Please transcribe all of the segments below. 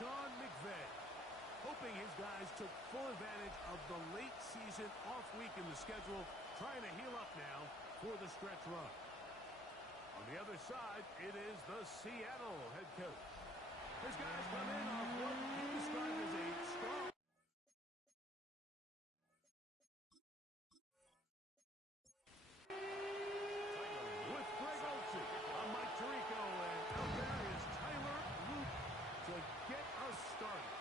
Sean McVay, hoping his guys took full advantage of the late season off week in the schedule, trying to heal up now for the stretch run. On the other side, it is the Seattle head coach. His guys come in off what he described as a strong with Greg Olsen, Mike Tirico, and out there is Tyler Luke to get us started.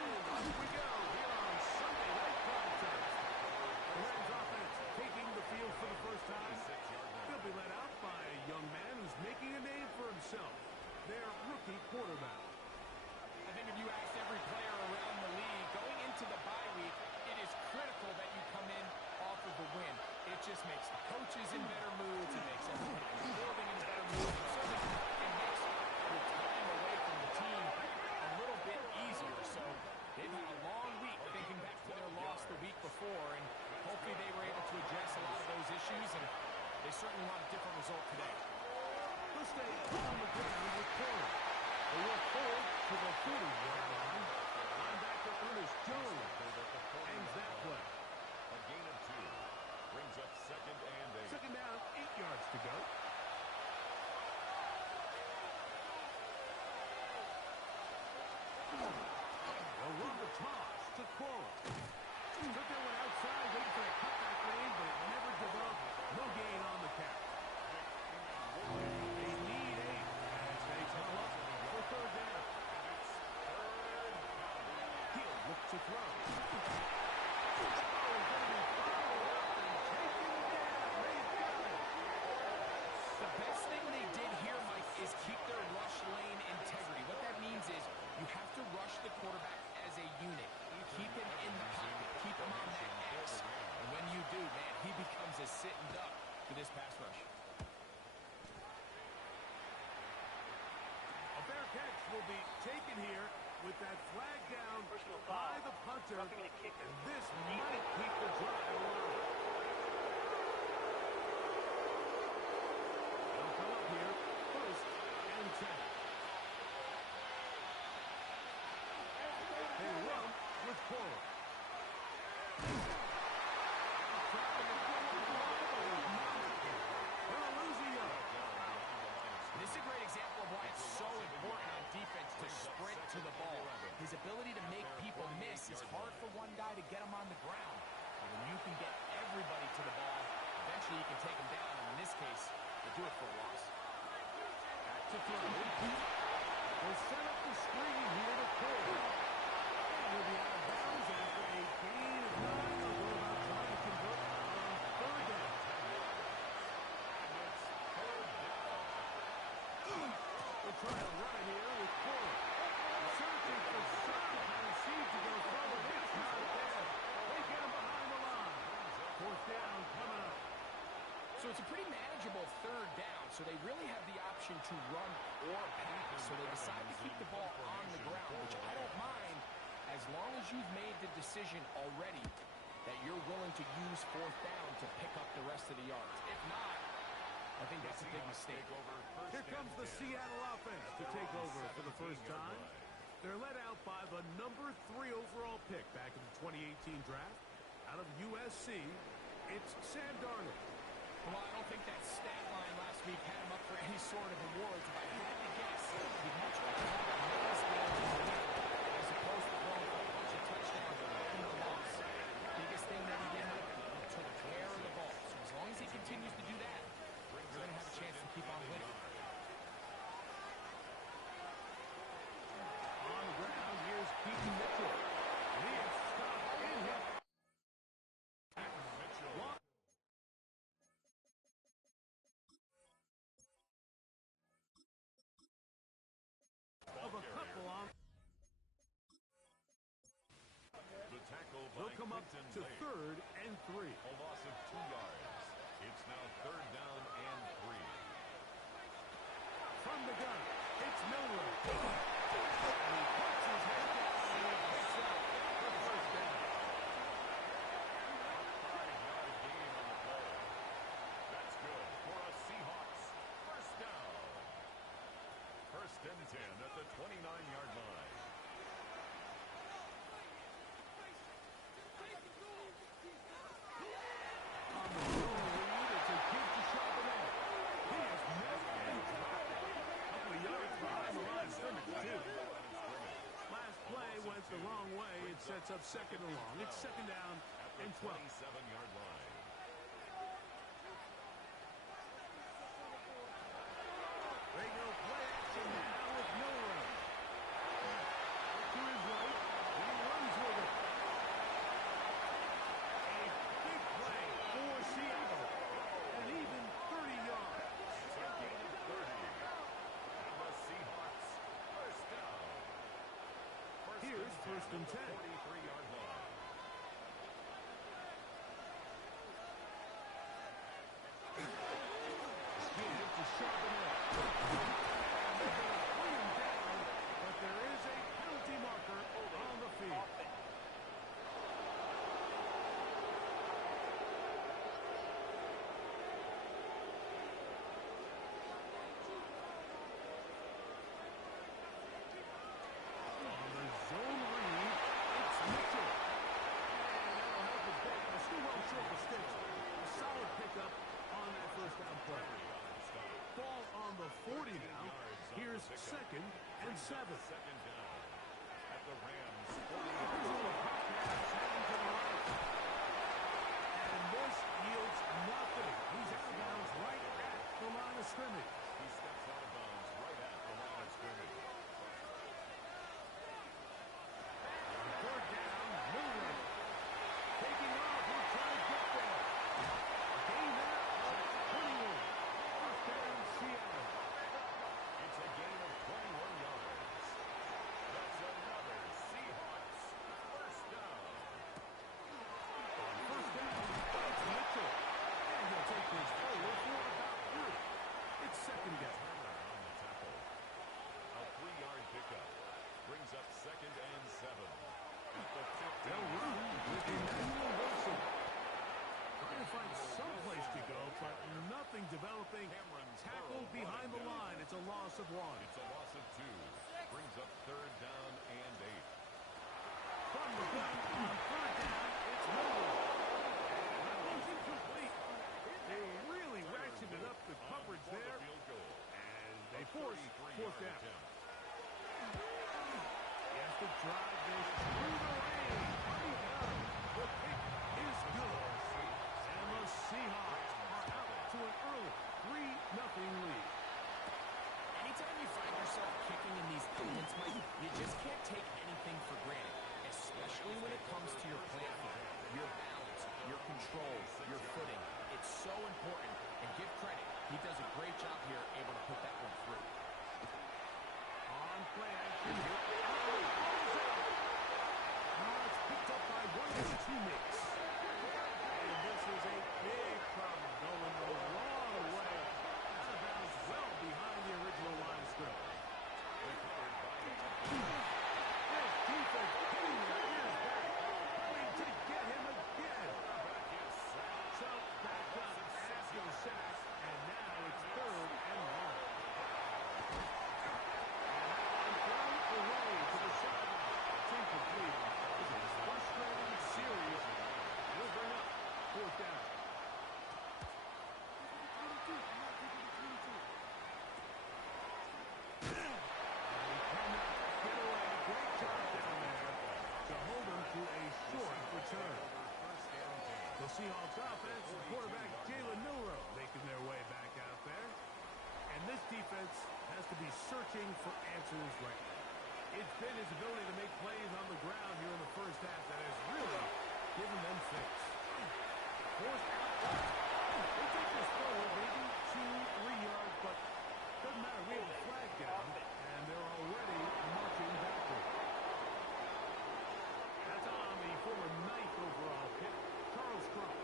And off we go here on Sunday Night Prime Time. The Rams offense taking the field for the first time. They'll be led out by a young man who's making a name for himself, their rookie quarterback. I think if you asked every player around the league going into the bye week, it is critical that you come in off of the win. It just makes the coaches in better moods. It makes everybody in the building in better moods. And certainly it makes the time away from the team a little bit easier. So they've had a long week thinking back to their loss the week before, and hopefully they were able to address a lot of those issues, and they certainly want a different result today. They'll stay on the ground with Corey. They will forward to the 40-yard line. Linebacker Ernest Jones ends that play. A gain of 2 brings up second and 8. Second down, 8 yards to go. They'll run the toss to Corey. Took that one outside, waiting for a cutback lane, but it never developed. No gain on the catch. They need 8 as they come up for third down. He'll look to throw. Oh, going to be followed up and taken down. They've got it. The best thing they did here, Mike, is keep their rush lane integrity. What that means is you have to rush the quarterback as a unit. Keep him in the pocket. Keep him on that X. And when you do, man, he becomes a sitting duck for this pass rush. A fair catch will be taken here with that flag down by the punter. And this might keep the drive alive. They'll come up here, first and 10. They run with Corey. This is a great example of why it's so important on defense to sprint to the ball. His ability to make people miss is hard for one guy to get him on the ground. And when you can get everybody to the ball, eventually you can take him down. And in this case, they do it for a loss. Back to throw. They'll set up the screen here to Corey. He'll be out of bounds after a gain of 9. They'll go about trying to convert on third down. They'll try to run it here with Corey. Searching for some kind of seed to go forward. It's not there. They get him behind the line. Fourth down coming up. So it's a pretty manageable third down, so they really have the option to run or pass. So they decide to keep the ball on the ground, which I don't mind as long as you've made the decision already that you're willing to use fourth down to pick up the rest of the yards. If not, I think that's a big mistake. Here comes the Seattle offense to take over for the first time. They're led out by the number 3 overall pick back in the 2018 draft. Out of USC, it's Sam Darnold. Well, I don't think that stat line last week had him up for any sort of awards. If I had to guess, he'd much rather have a Mills game as opposed to throwing for a bunch of touchdowns in the loss. Biggest thing that he did, he took care of the ball. So as long as he continues to do that, you're going to have a chance to keep on winning. On the ground, here's Keaton Mitchell. And he is stopped in him. Of a couple on. The tackle by They'll come up to third and 3. A loss of 2 yards. It's now third down and 3. From the gun, it's Milroe. And he puts his head down and he picks up the first down. 5-yard gain on the play. That's good for a Seahawks first down. First and 10 at the 29 sets up second and long. It's second down At the and 12. 27-yard line. They go play action now with Miller. To his right, and he runs with it. A big play for Seattle. And even 30 yards. It's a gain of 30. And the Seahawks first down. Here's first and 10. 43-yard line. Give to Charbonnet. And they're going to bring him down, but there is a penalty marker on the field. On the zone read, it's Mitchell. And that'll help a bit, but still well short of the sticks. A solid pickup on that first down play. Ball on the 40 now. Here's second and 7. Second down. At the Rams. Here's a little pop pass heading to the right. And this yields nothing. He's out of bounds right at the line of scrimmage. He steps out of bounds right at the line of scrimmage. Third down, Miller. Taking off, he'll try to get there. Gain there of 21. First down, Seattle. It's a gain of 21 yards. That's another Seahawks first down. First down, it's Mitchell. And he'll take this forward for about 3. It's second down. Turner on the tackle. A 3-yard pickup brings up second and 7. At the 15. They'll run with Emmanuel Wilson. Trying to find some place to go, but nothing developing. Tackled behind the line. It's a loss of 1. It's a loss of 2. Brings up third down and 8. From the gun on third down, it's Miller. That one's incomplete. They really ratcheted up the coverage For the there, field goal. and they force fourth down. attempt. He has to drive this through the rain. He does. The kick is good. And the Seahawks are out to an early 3-0 lead. Anytime you find yourself kicking in these moments, Mike, you just can't take anything for granted, especially when it comes to your platform, your balance, your control, your footing. It's so important, and give credit. He does a great job here, able to put that one through. On play action. It's picked up by one of his teammates. And this is a big problem going the wrong way. Out of bounds well behind the original line of scrimmage. This defense hitting their ears back. Trying to get him again. So back up after the sack. And now it's third and long. Thrown away to the sideline. It's incomplete. This is a frustrating series. We'll bring up fourth down. And he cannot get away. Great job down there to hold him to a short return. The Seahawks offense and quarterback Jalen Milroe making their way back out there. And this defense has to be searching for answers right now. It's been his ability to make plays on the ground here in the first half that has really given them fits. Forced out. They take this forward maybe 2-3 yards, but doesn't matter. We have a flag down, and they're already marching backward. That's on the former 9th overall pick, Charles Cross.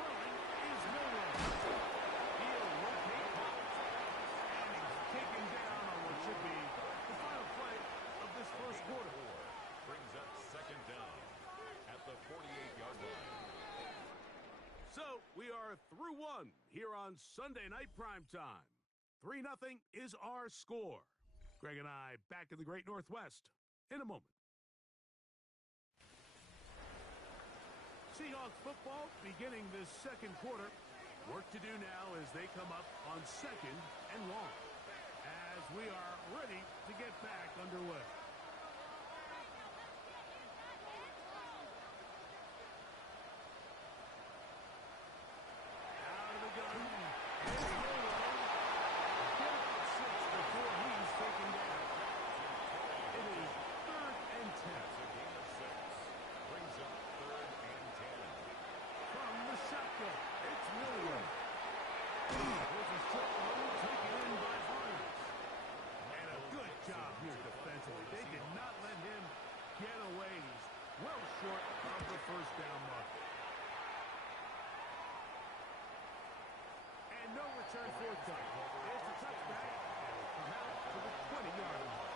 Throwing is Miller. He'll rotate Collins. And he's taken down on what should be the final play of this first quarter. Brings up second down at the 48-yard line. So we are through one here on Sunday Night Primetime. 3-0 is our score. Greg and I back in the Great Northwest in a moment. Seahawks football beginning this second quarter. Work to do now as they come up on second and long. As we are ready to get back underway. fourth down. It's a touchback. And will come out to the 20-yard line.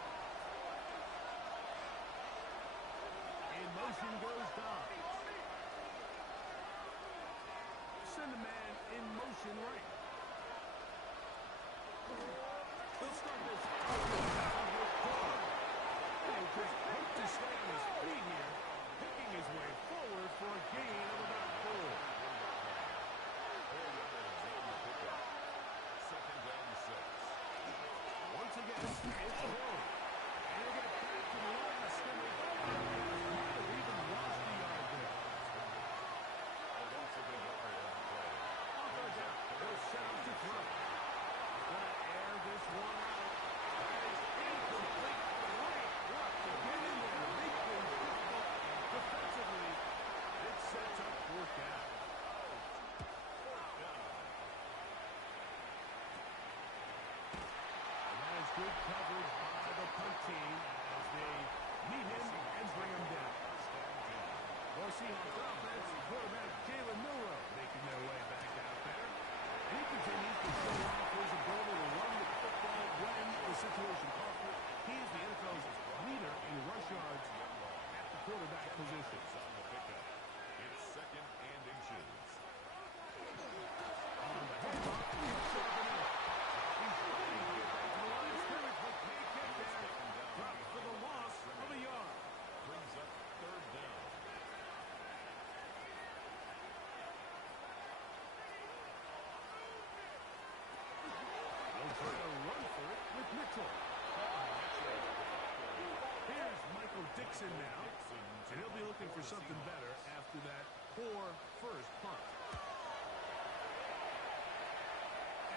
In motion goes Dobbs. Send the man in motion right. He'll start this. And just hope to stay on his feet here, picking his way forward for a gain of about 4. Second down 6. Once again, it's a hold. And he'll get back to the line of scrimmage. Might have even lost the yard there. A loss of a yard on the play. On third down, he'll set up to throw. Gonna air this one out. That is incomplete. Great work to get in there. Make things difficult. Defensively, it sets up fourth down. And that is good coverage by the punt team as they meet him and bring him down. For Seahawks offense, quarterback Jalen Milroe making their way back out there. And he continues to show off his ability to run the football when the situation calls for it. He is the NFL's leader in rush yards at the quarterback position. On the pickup. It's second and inches. On the handoff, he's shoving it. He's trying to get back to the line of scrimmage, but can't get there. Drops for the loss of a yard. Brings up third down. They'll try to run for it with Mitchell. Here's Michael Dixon now. And he'll be looking for something better after that poor first punt.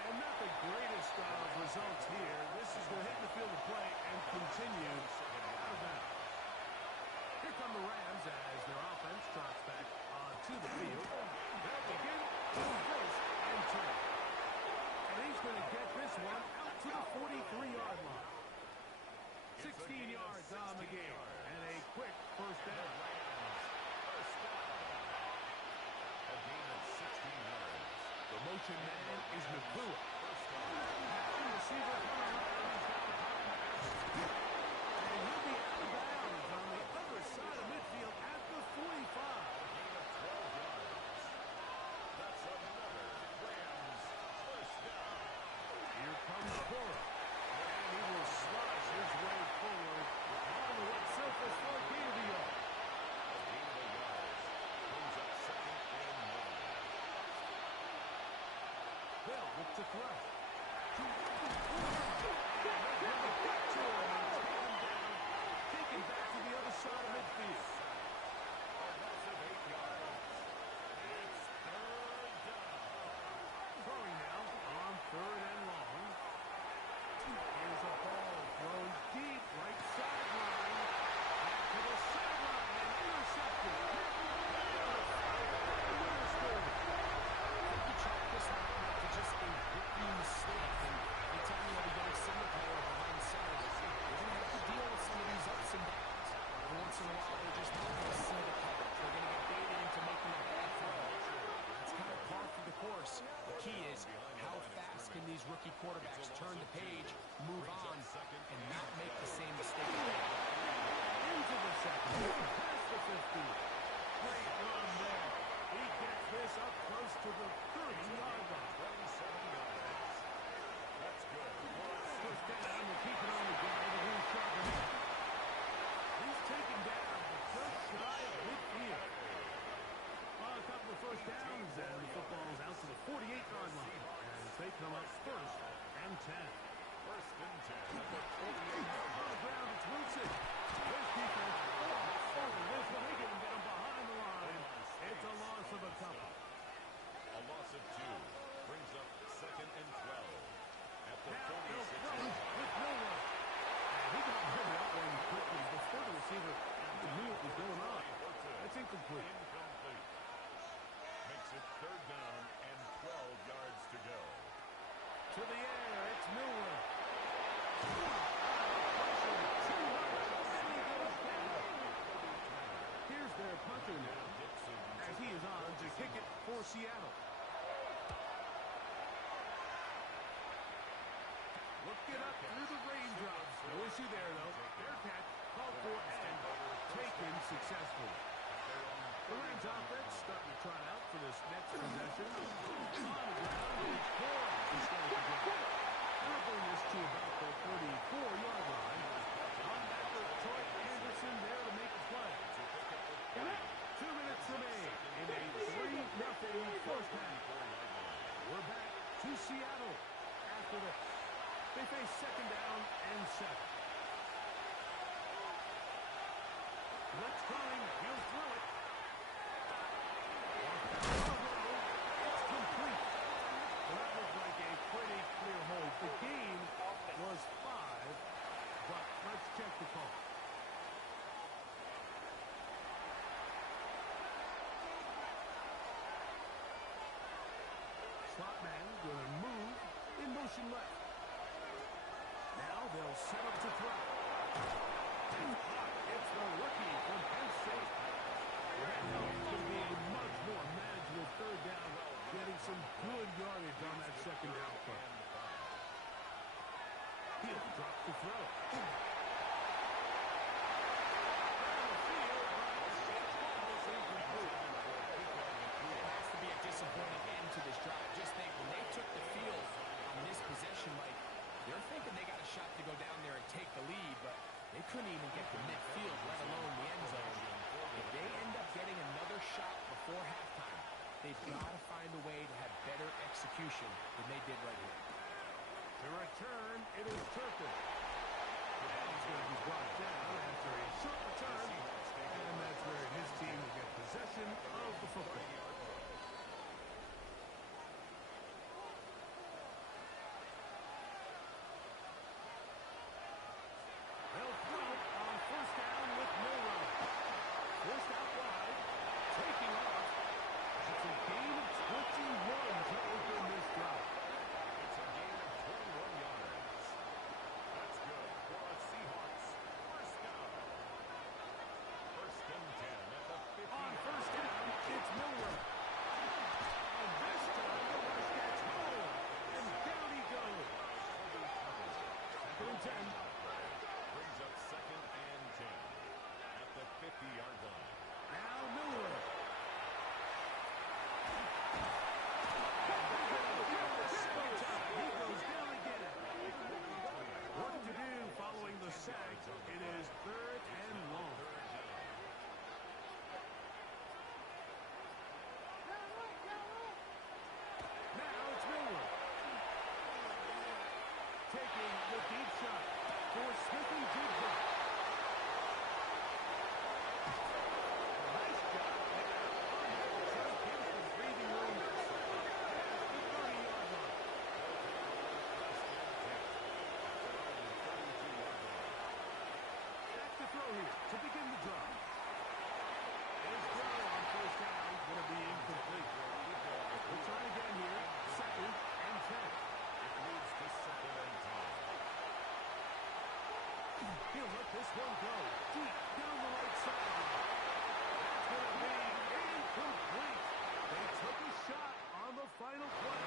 And not the greatest of results here. This is going to hit the field of play and continue out of bounds. Here come the Rams as their offense trots back onto the field. They'll begin with first and 10. And he's going to get this one out to the 43-yard line. 16 yards on the game. And a quick first down. A gain of 16 yards. The motion man is Nakua. The receiver coming around. He's got the pop pass. And he'll be out of bounds on the other side of midfield at the 45. Gain of 12 yards. That's another Rams first down. Here comes Cora. And he will slash his way forward on the wet surface for a gain of a yard. A gain of a yard. Brings up second and 1. They'll look to throw. And they'll bring it back to him and take him down. Taken back to the other side of midfield. A loss of 8 yards. It's third down. Throwing now on third and long. Here's a ball thrown deep right sideline. Back to the sideline and intercepted. You chalk this one up to just a rookie mistake. And anytime you have a young single player behind center, you're going to have to deal with some of these ups and downs. Every once in a while, they're just not going to see the coverage. They're going to get baited into making a bad throw. It's kind of par for the course. The key is how fast can these rookie quarterbacks turn the page, move on, and not make the same mistake again. Into the second. Past the 50. Great run there. He gets this up close to the 30-yard line. 27 yards. That's good. First down, we'll keep it on the ground. The wheel sharpen in. He's taken down just shy of midfield. Well, a couple of first downs, and the football's out to the 48-yard line as they come up first and 10. First and 10 at the 48-yard On the ground, it's Wilson. There's defense. There's one. They get him behind the line. It's a loss of a couple. A loss of 2 brings up second and 12 at the Now they'll 46 throw yard with Miller. And he got hit that one quickly before the receiver knew what was going on. That's incomplete. Incomplete. Makes it third down and 12 yards to go. To the air, it's Miller. Here's their punter now, as he is on to kick it for Seattle. issue there, though. Fair catch, called for, and taken successfully. The Rams offense starting to trot out for this next possession. On the ground, it's Boyd to start the drive. They'll bring this to about the 34-yard line. Linebacker Troy Anderson there to make the play. 2 minutes remain in a 3-0 first half. We're back to Seattle after this. They face second down and 7. Blitz coming. He'll throw it. It's complete. Well, that looked like a pretty clear hold. The gain was 5, but let's check the call. Slot man going to move in motion left. Now they'll set up to throw. It's the rookie from Penn State. That is going to be a much more manageable third down, getting some good yardage on that second down play. He'll drop the throw. Disappointing end to this drive. Just think, when they took the field on this possession, Mike, they're thinking they got a shot to go down there and take the lead, but they couldn't even get to midfield, let alone the end zone. If they end up getting another shot before halftime, they've got to find a way to have better execution than they did right here. To return, it is Turpin. And he's going to be brought down after a short return, and that's where his team will get possession of the football. Brings up second and 10 at the 50-yard line. Now Miller. He goes down again. What to do following the sack? It is 3rd and long. Now it's Miller. Taking the deep shot for Smith-N-Jigba. Nice job there. Just gives them breathing room past the 30-yard line. Back to throw here to begin the drive. His throw on first down is going to be incomplete. We'll try again here. 2nd and 10. It moves to second and 10. He'll let this one go deep down the right sideline. That's going to be incomplete. They took a shot on the final play.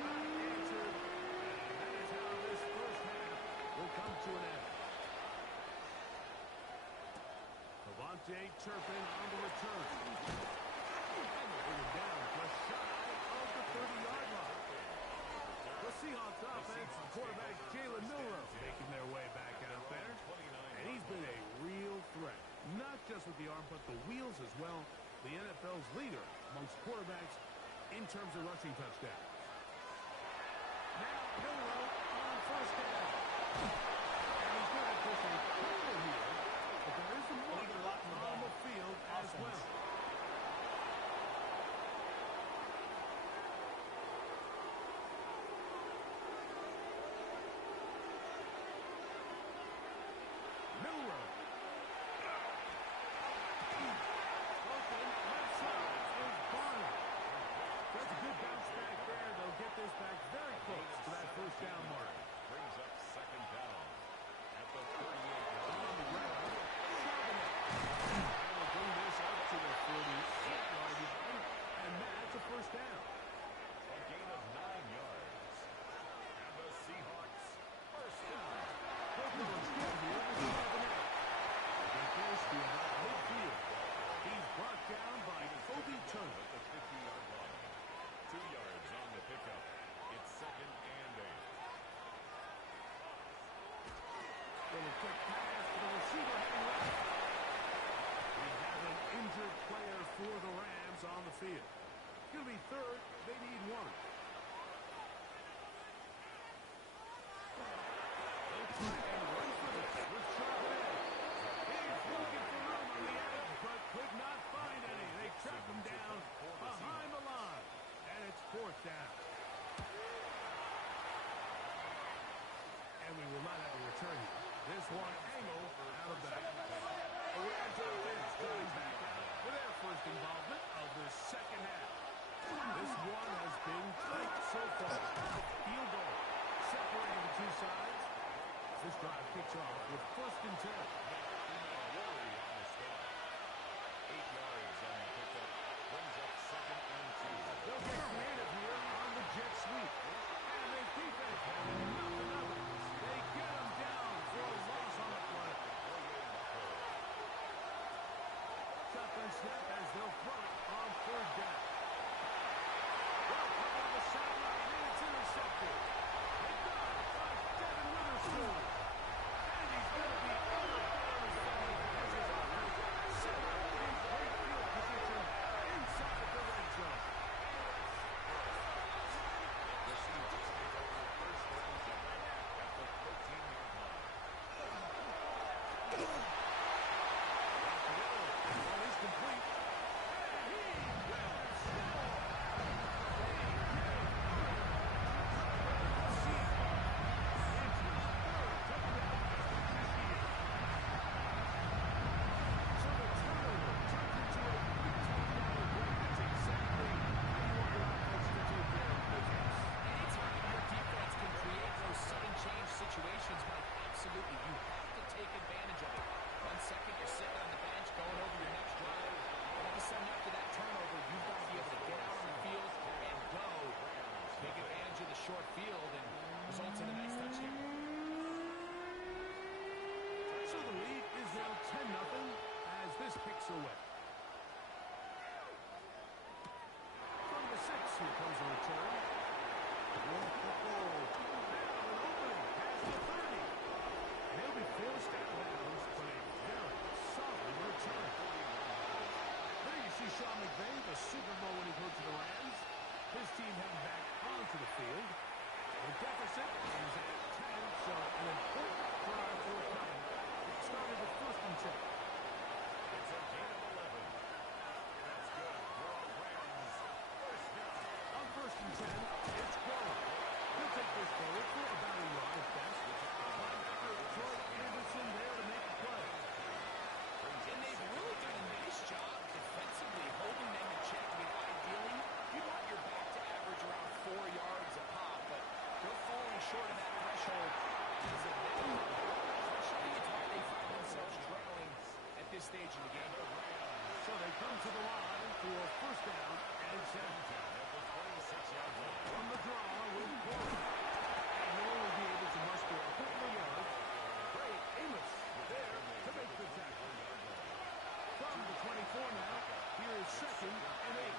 Not answered. And that is how this first half will come to an end. Devontae Turpin on the return. And they bring him down just shy of the 30-yard line. The Seahawks offense, quarterback Jalen Milroe making their way back out there. And he's been a real threat. Not just with the arm, but the wheels as well. The NFL's leader amongst quarterbacks in terms of rushing touchdowns. Now Milroe on first down. And he's going to push a couple here. But there is some water on the field as well. Milroe. Open left side is Bonner. That's a good bounce back there. They'll get this back very close to that first down mark. Brings up second down at the 38-yard line. On the ground. Charbonnet. And will bring this up to the third. They need one. They'll try and run for this with Charbonnet. He's looking for room on the edge, but could not find any. They track him down behind the line, and it's fourth down. And we will not have a return here. This one angle out of bounds. The Rams offense coming back out for their first involvement of the second half. This one has been tight so far. Field goal separating the two sides. This drive kicks off with 1st and 10. 8 yards on the pickup. Brings up 2nd and 2. They'll get creative here on the jet sweep. And the defense having nothing of it. They get them down for a loss on the play. Shotgun snap as they'll throw it on 3rd down. Well, coming to the sideline, and it's intercepted. They got it by Devin Witherspoon. And he's going to be out of bounds as his offense set up in great field position inside the red zone. The Seahawks take over first and 10 at the 13-yard line. Ball is complete. And he will score. So the turnover turns into a $15 break. That's exactly how you want your offense to take care of business. Anytime your defense can create those sudden change situations, Mike, absolutely, you have to take advantage of it. 1 second, you're sitting on the bench, going over your next drive. All of a sudden, after that turnover, you've got to be able to get out on the field and go. Take advantage of the short field and result in a nice touchdown. So the lead is now 10-0 as this kicks away. From the 6, here comes a return. Now an opening past the 30. And he'll be forced out of bounds, but a very solid return. There you see Sean McVay, the Super Bowl winning coach of the Rams. His team heading back onto the field. The deficit is at 10, so an important drive forthcoming. It started with 1st and 10. It's a gain of 11. That's good for a Rams first down. On 1st and 10, it's Grover. He'll take this forward for about a yard at best. Linebacker Troy Anderson there to make the play. And they've really done a nice job defensively holding them in check. I mean, ideally, you want your back to average around 4 yards a pop, but they're falling short of that threshold as of late. Unfortunately, it's why they find themselves trailing at this stage in the game. So they come to the line for 1st down and 17. At the 26-yard line. From the draw with Grover. And he'll only be able to muster a couple of yards. Bray Amos there to make the tackle. From the 24 now, here is 2nd and 8.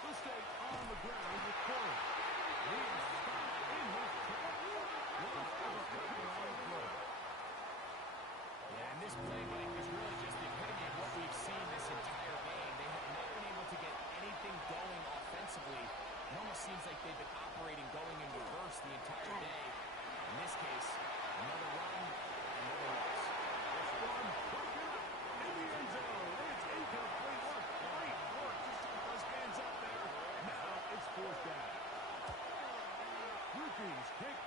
They'll stay on the ground with Corey. He is stopped in his track. Lost of a couple on the play. Yeah, and this play, Mike, is really just the epitome of what we've seen this entire game. They have not been able to get anything going offensively. It almost seems like they've been operating going in reverse the entire day. In this case, another run, another loss. This one, broken up in the end zone. It's incomplete work. Great work. Just keep those hands up there. Now it's 4th down. Rookie's kick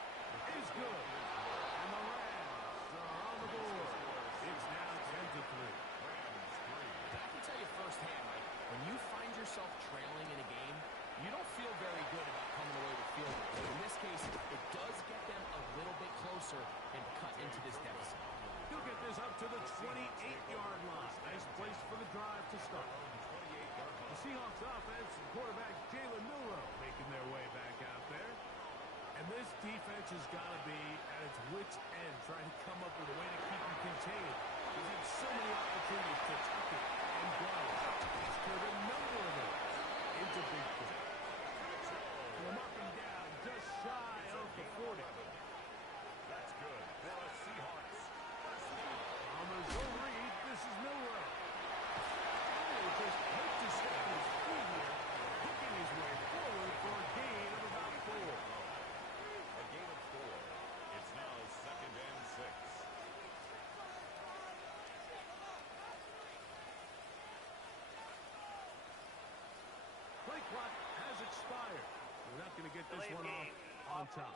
is good. And the Rams are on the board. It's now 10-3. I can tell you firsthand, Mike, when you find yourself trailing in a game, you don't feel very good about coming away with field goals. In this case, it does get them a little bit closer and cut into this deficit. He'll get this up to the 28-yard line. Nice place for the drive to start. The Seahawks offense and quarterback Jalen Milroe making their way back out there. And this defense has got to be at its wits' end, trying to come up with a way to keep them contained. He's had so many opportunities to tuck it and go. He's turned a number of them into big plays. And I'm up and down, just shy of the 40. That's good for a Seahawks first down. On the go read, this is Milroe. not going to get this one off on top.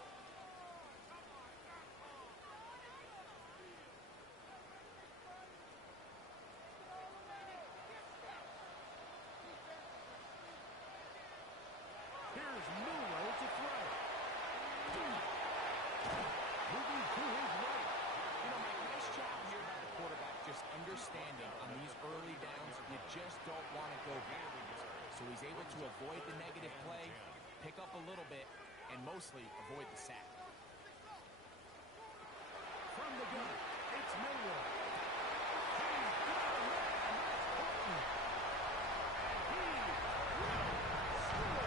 Here's Miller to throw. Moving to his right. You know, Mike, nice job here by the quarterback, just understanding on these early downs, you just don't want to go backwards. So he's able to avoid the negative play, pick up a little bit, and mostly avoid the sack. From the gun, it's Miller. He's got a man, that's Horton. And he will score.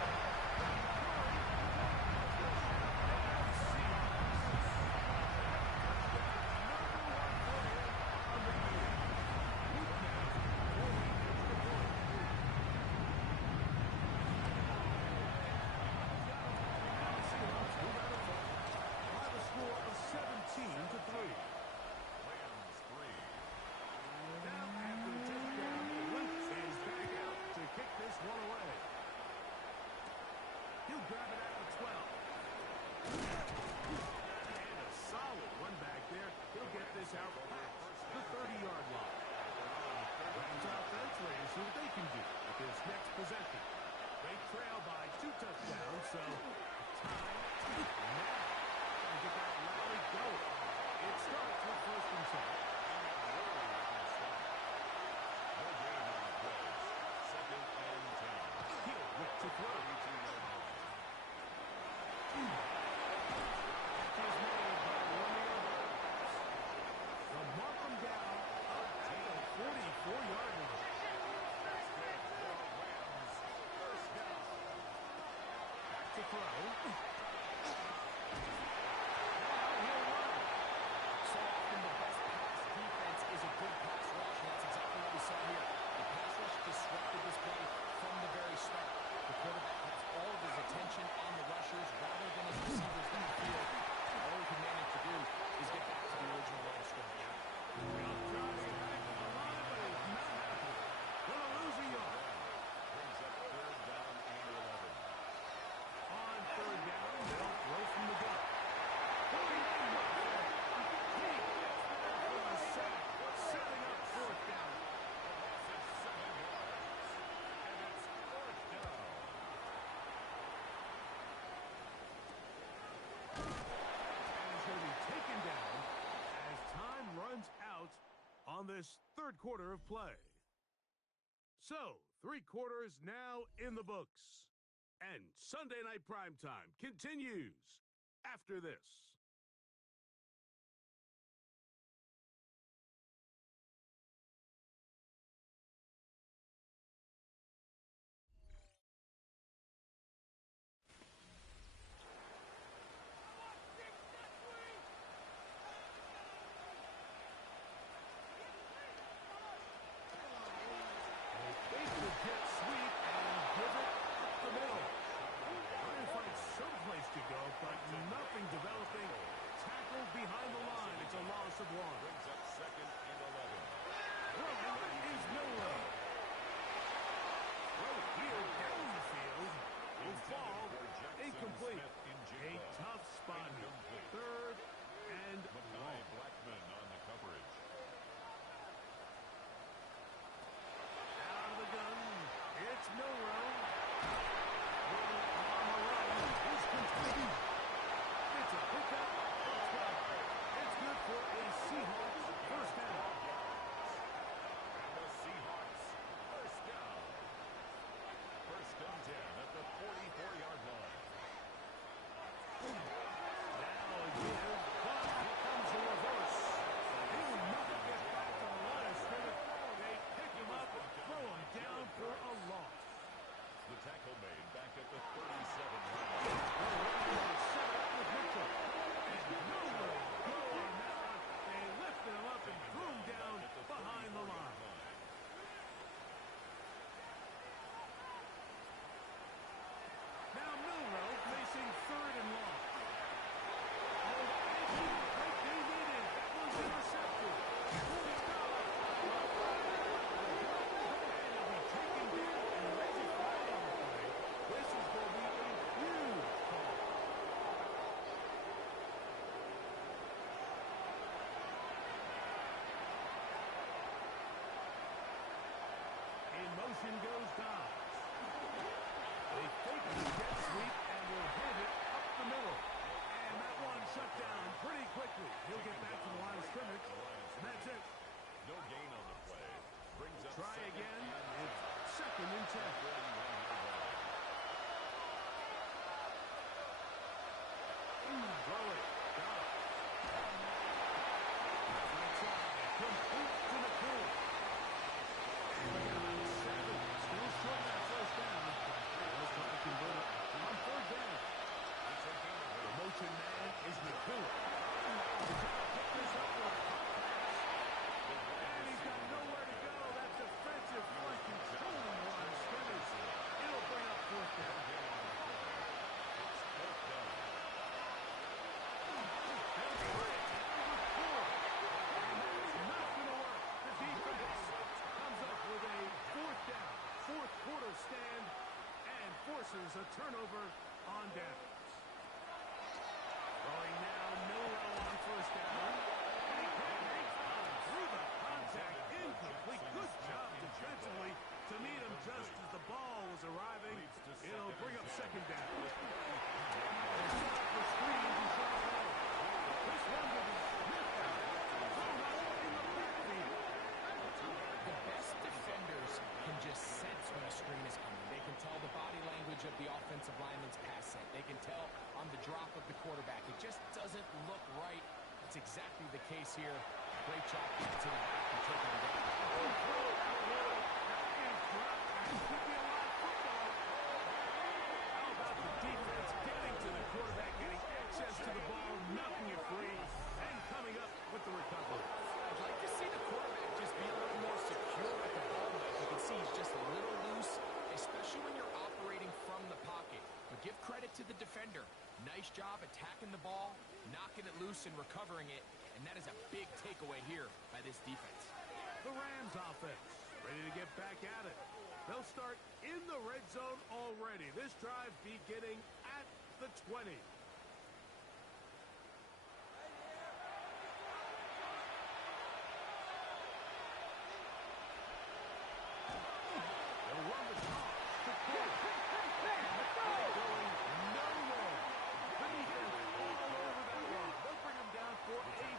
Grab it at the 12. And a solid one back there. He'll get this out past the 30-yard line. Rams offense, let's see what they can do with this next possession. They trail by 2 touchdowns, so time now. Trying to get that rally going. It starts with 1st and 10. No gain on the plays. 2nd and 10. He'll look to throw. Catch is made by Romeo Doubs. They'll mark him down up at the 44-yard line. That's good for the Rams. 1st down. Back to throw. Now he'll run. So often the best pass defense is a good pass rush, and that's exactly what we saw here. The pass rush disrupted this play from the very start. The quarterback has all of his attention on the rushers rather than his receivers downfield. All he can manage to do is get back to the original line of scrimmage. He'll try to get back to the line, but it's not happening. Gonna lose a yard. Brings up 3rd down and 11. On 3rd down, they'll throw from the gun. Pulling in right there. He gets there for the sack, setting up 4th down. That's 7 yards. And it's 4th down. And he's going to be taken down as time runs out on this 3rd quarter of play. So, 3 quarters now in the books. And Sunday Night Primetime continues after this. They fake the jet sweep and give it up the middle. Trying to find some place to go, but nothing developing second and 10. Throw it. Got it. Complete to the pool. Still short that first down. Let's try to convert it on third down. The motion man is Nakua. He's trying to pick this up with a hot pass. And he's got nowhere to go. That defensive front controlling the line of scrimmage. It'll bring up fourth down. Fourth quarter stand and forces a turnover on downs. Throwing now, Milrow on first down. And he can't through the contact, incomplete. Good job defensively to meet him just as the ball was arriving. It'll bring up second down. The screen to Charles. This one will be sniffed out. Thrown up in the backfield. The best defenders can just sense when a screen is coming. They can tell the body language of the offensive lineman's pass set. They can tell on the drop of the quarterback. It just doesn't look right. It's exactly the case here. Great job getting to the back and taking him down. How about the defense getting to the quarterback, getting access to the ball, knocking it free, and coming up with the recovery. I'd like to see the quarterback just be a little more secure with the ball. You can see he's just a little loose, especially when you're operating from the pocket. But give credit to the defender. Nice job attacking the ball, knocking it loose and recovering it. And that is a big takeaway here by this defense. The Rams offense ready to get back at it. They'll start in the red zone already. This drive beginning at the 20. They'll run the toss to Cole. Going nowhere. The defense all over that run. They'll bring him down for a big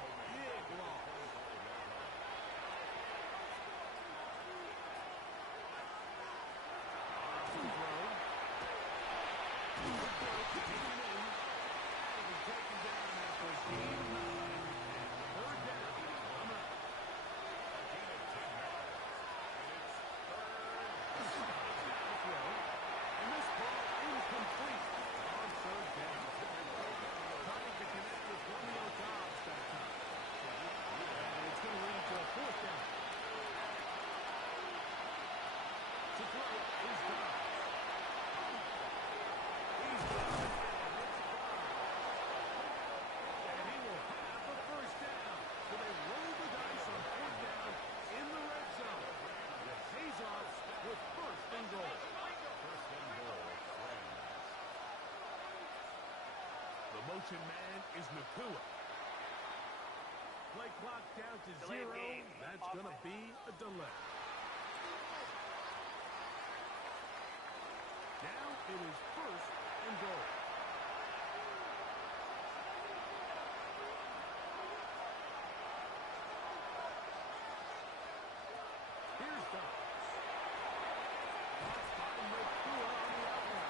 loss. Motion man is Nakua. Play clock down to 0. That's going to be a delay. Now it is first and goal. Here's Dobbs. By Nakua on the outline.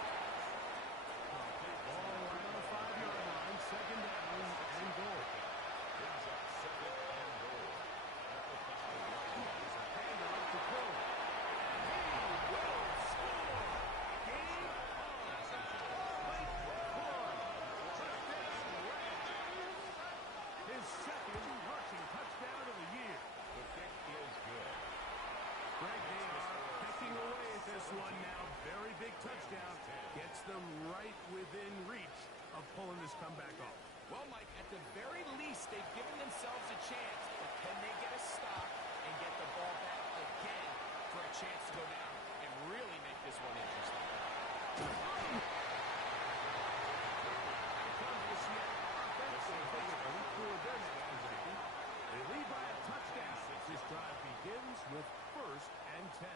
Ball right on the 5-yard line. Second down and goal. Brings up second and goal. At the 5-yard line. Hand off to Cole. He will score. Game on. Late one. Touchdown Rams. His second rushing touchdown of the year. The kick is good. Greg, they are pecking away at this one now. Very big touchdown. Gets them right within reach of pulling this comeback off. Well, Mike, at the very least, they've given themselves a chance. But can they get a stop and get the ball back again for a chance to go down and really make this one interesting? They lead by a touchdown. This drive begins with first and 10.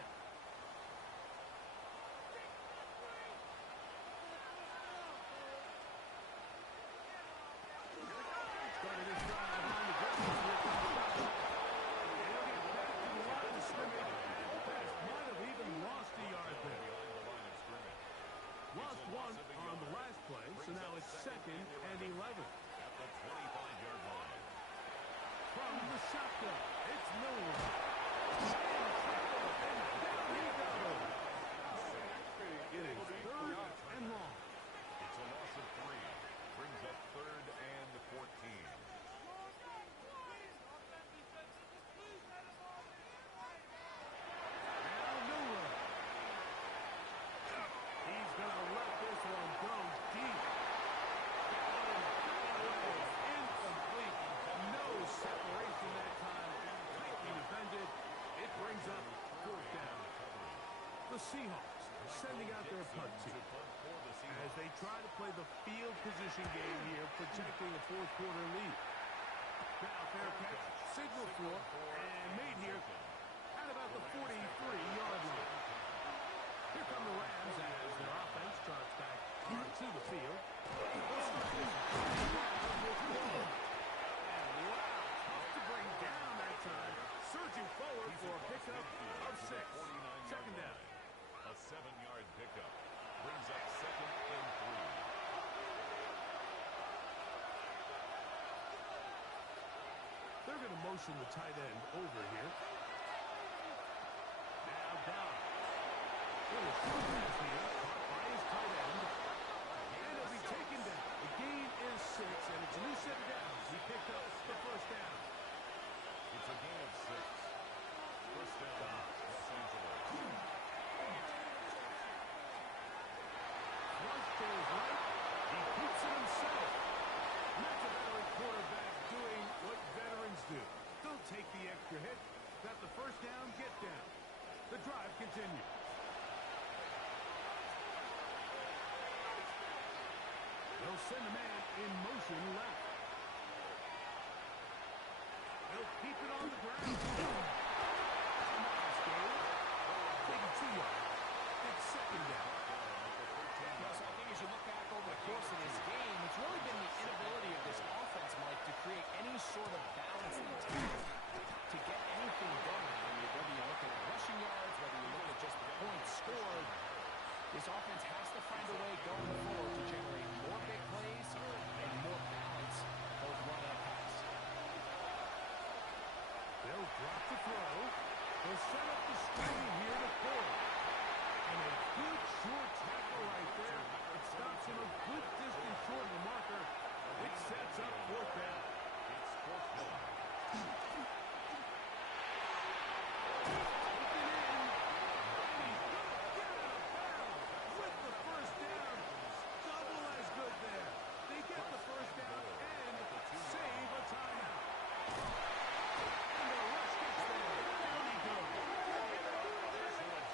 Started this drive on the ground. They'll get back to the line of scrimmage. That might have even 2nd and 11. At the 25-yard line. From the shotgun, it's Miller. And down he goes. It is 3rd and long. It's a loss of 3. Brings up 3rd and 14. Now Miller. He's going to let this one go deep. Incomplete. No separation that time. Tightly defended. It brings up 4th down. The Seahawks sending out their punt team as they try to play the field position game here, protecting a 4th quarter lead. Now fair catch, signal for, and made here at about the 43-yard line. Here come the Rams as their offense trots back to the field. And wow, tough to bring down that time. Surging forward for a pickup of 6. 2nd down. A 7-yard pickup. Brings up 2nd and 3. They're going to motion the tight end over here. Now down. Little short pass here, caught by his tight end. And it'll be taken down. The gain is 6, and it's a new set of downs. He picked up the 1st down. It's a gain of 6. 1st down, Los Angeles. Rush to his right. He keeps it himself. That's a veteran quarterback doing what veterans do. They'll take the extra hit. Got the 1st down, get down. The drive continues. They'll send a man in motion left. They'll keep it on the ground. Nice game. Taking 2 yards. It's 2nd down. So I think as you look back over the course of this game, it's really been the inability of this offense, Mike, to create any sort of balance in the team, to get anything going. Whether you look at the rushing yards, whether you look at just the points scored, this offense has to find a way going forward to generate more big plays and more balance, both run and pass. They'll drop the throw. They'll set up the screen here to Ford. And a good short tackle right there. It stops him a good distance short of the marker. It sets up 4th down. It's 4th down. Taken in. And he's going to get out of bounds with the 1st down. Double as good there. They get the 1st down and save a timeout. And the rush gets there. Down he goes.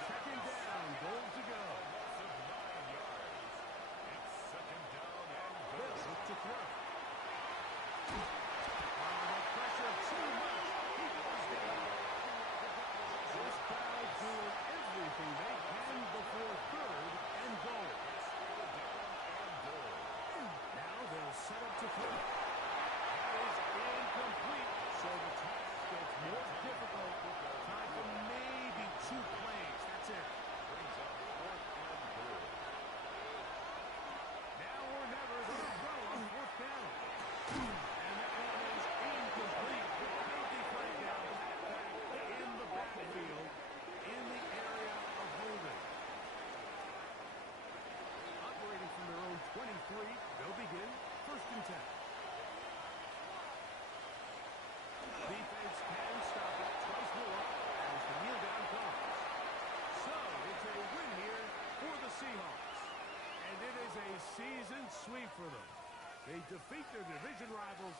2nd down. Goal to go. Loss of 9 yards. It's 2nd down and Bill goal. to throw. The pressure too much. He goes down. This crowd doing everything they can before 3rd and goal. Now they'll set up to throw. That is incomplete. So the task gets more difficult. Time for maybe 2 plays. That's it. Brings up 4th and goal. Now or never, they'll throw on 4th down. And that one is incomplete. Penalty flag down. Back in the backfield, in the area of holding. Operating from their own 23, they'll begin 1st and 10. Defense can stop it twice more as the kneel down comes. So it's a win here for the Seahawks. And it is a season sweep for them. They defeat their division rivals